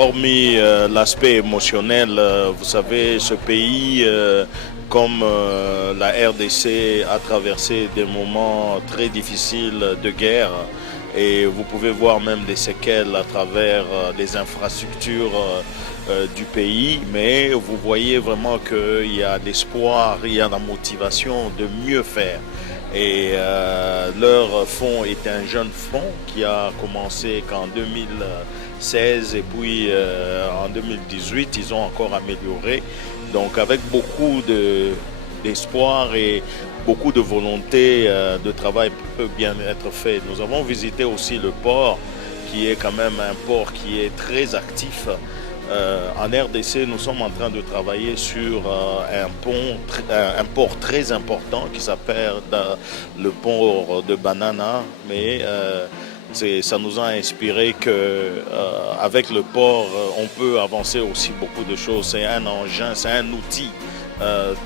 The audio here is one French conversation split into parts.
hormis l'aspect émotionnel, vous savez, ce pays, comme la RDC, a traversé des moments très difficiles de guerre. Et vous pouvez voir même des séquelles à travers les infrastructures du pays, mais vous voyez vraiment qu'il y a l'espoir, il y a la motivation de mieux faire. Et leur fonds est un jeune fonds qui a commencé qu'en 2016 et puis en 2018 ils ont encore amélioré. Donc avec beaucoup d'espoir et beaucoup de volonté, de travail peut bien être fait. Nous avons visité aussi le port qui est quand même un port qui est très actif. En RDC, nous sommes en train de travailler sur un port très important qui s'appelle le port de Banana. Mais ça nous a inspiré qu'avec le port, on peut avancer aussi beaucoup de choses. C'est un engin, c'est un outil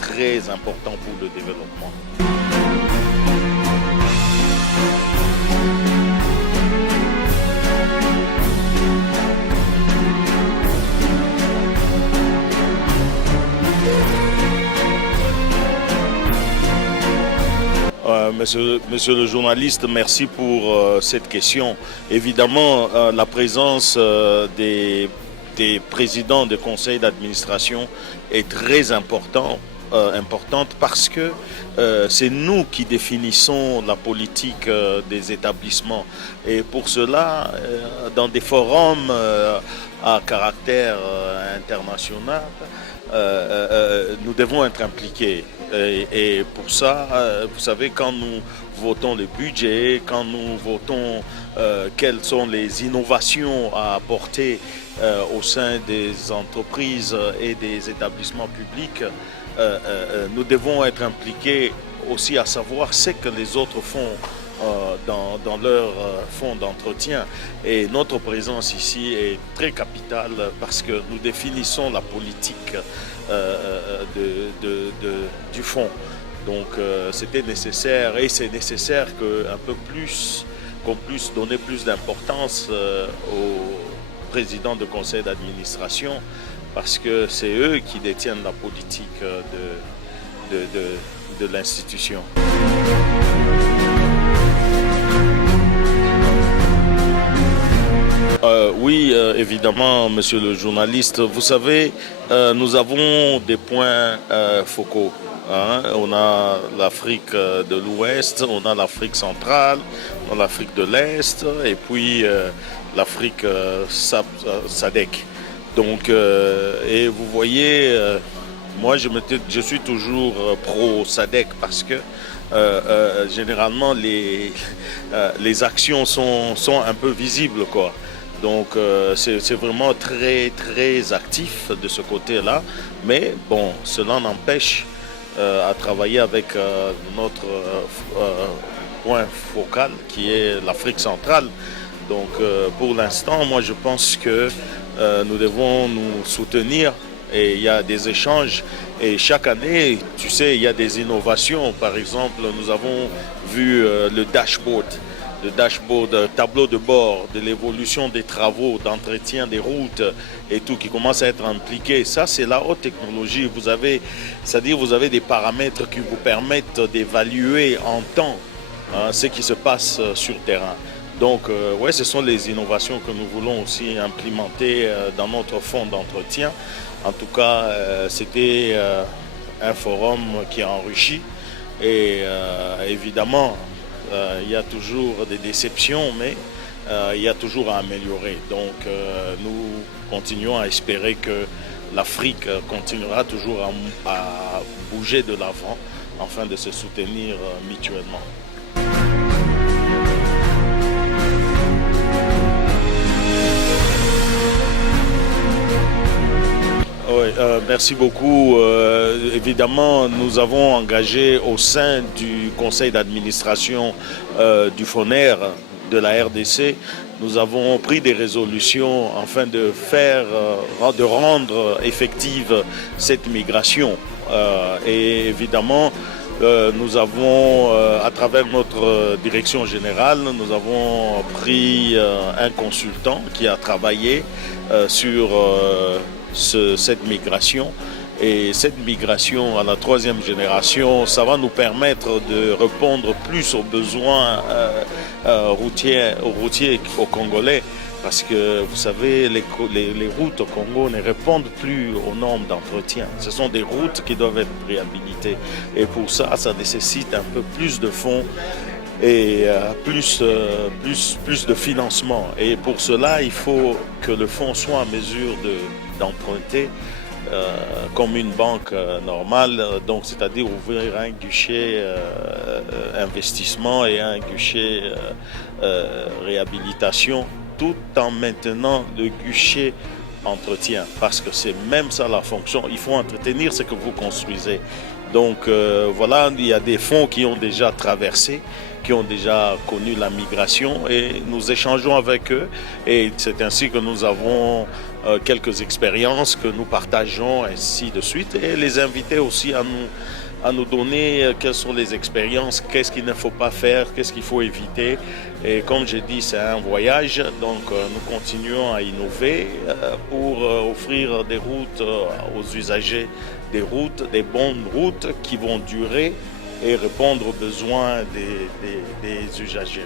très important pour le développement. Monsieur le journaliste, merci pour cette question. Évidemment, la présence des présidents de conseils d'administration est très importante parce que c'est nous qui définissons la politique des établissements. Et pour cela, dans des forums à caractère international, nous devons être impliqués. Et pour ça, vous savez, quand nous votons le budget, quand nous votons quelles sont les innovations à apporter au sein des entreprises et des établissements publics, nous devons être impliqués aussi à savoir ce que les autres font dans leur fonds d'entretien. Et notre présence ici est très capitale parce que nous définissons la politique du fonds. Donc c'était nécessaire et c'est nécessaire qu'on puisse donner plus d'importance aux présidents de conseil d'administration parce que c'est eux qui détiennent la politique de l'institution. Oui, évidemment, monsieur le journaliste. Vous savez, nous avons des points focaux. On a l'Afrique de l'Ouest, on a l'Afrique centrale, on a l'Afrique de l'Est et puis l'Afrique SADC. Donc, et vous voyez, moi je suis toujours pro-SADC parce que généralement les actions sont un peu visibles, quoi. Donc c'est vraiment très très actif de ce côté-là. Mais bon, cela n'empêche à travailler avec notre point focal qui est l'Afrique centrale. Donc pour l'instant, moi je pense que nous devons nous soutenir et il y a des échanges. Et chaque année, tu sais, il y a des innovations. Par exemple, nous avons vu le dashboard, tableau de bord de l'évolution des travaux, d'entretien des routes et tout qui commence à être impliqué. Ça, c'est la haute technologie. C'est-à-dire vous avez des paramètres qui vous permettent d'évaluer en temps ce qui se passe sur le terrain. Donc, ouais, ce sont les innovations que nous voulons aussi implémenter dans notre fonds d'entretien. En tout cas, c'était un forum qui a enrichi et évidemment, il y a toujours des déceptions, mais il y a toujours à améliorer. Donc nous continuons à espérer que l'Afrique continuera toujours à bouger de l'avant afin de se soutenir mutuellement. Oui, merci beaucoup. Évidemment, nous avons engagé au sein du conseil d'administration du FONER de la RDC, nous avons pris des résolutions afin de rendre effective cette migration. Et évidemment, Nous avons, à travers notre direction générale, nous avons pris un consultant qui a travaillé sur cette migration. Et cette migration à la troisième génération, ça va nous permettre de répondre plus aux besoins routiers aux Congolais. Parce que vous savez, les routes au Congo ne répondent plus aux normes d'entretien. Ce sont des routes qui doivent être réhabilitées. Et pour ça, ça nécessite un peu plus de fonds et plus de financement. Et pour cela, il faut que le fonds soit en mesure d'emprunter comme une banque normale, donc c'est-à-dire ouvrir un guichet investissement et un guichet réhabilitation, tout en maintenant le guichet entretien, parce que c'est même ça la fonction. Il faut entretenir ce que vous construisez. Donc voilà, il y a des fonds qui ont déjà traversé, qui ont déjà connu la migration et nous échangeons avec eux et c'est ainsi que nous avons quelques expériences que nous partageons ainsi de suite et les inviter aussi à nous donner quelles sont les expériences, qu'est-ce qu'il ne faut pas faire, qu'est-ce qu'il faut éviter. Et comme j'ai dit, c'est un voyage, donc nous continuons à innover pour offrir des routes aux usagers, des bonnes routes qui vont durer et répondre aux besoins des usagers.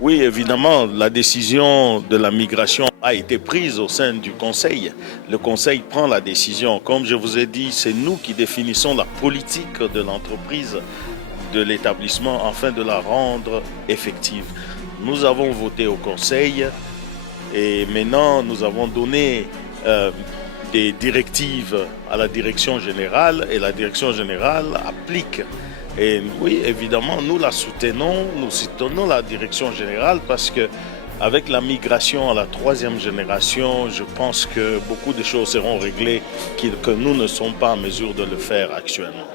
Oui, évidemment, la décision de la migration a été prise au sein du Conseil. Le Conseil prend la décision. Comme je vous ai dit, c'est nous qui définissons la politique de l'entreprise, de l'établissement, afin de la rendre effective. Nous avons voté au Conseil et maintenant nous avons donné des directives à la direction générale et la direction générale applique. Et oui, évidemment, nous la soutenons, nous soutenons la direction générale parce que avec la migration à la troisième génération, je pense que beaucoup de choses seront réglées que nous ne sommes pas en mesure de le faire actuellement.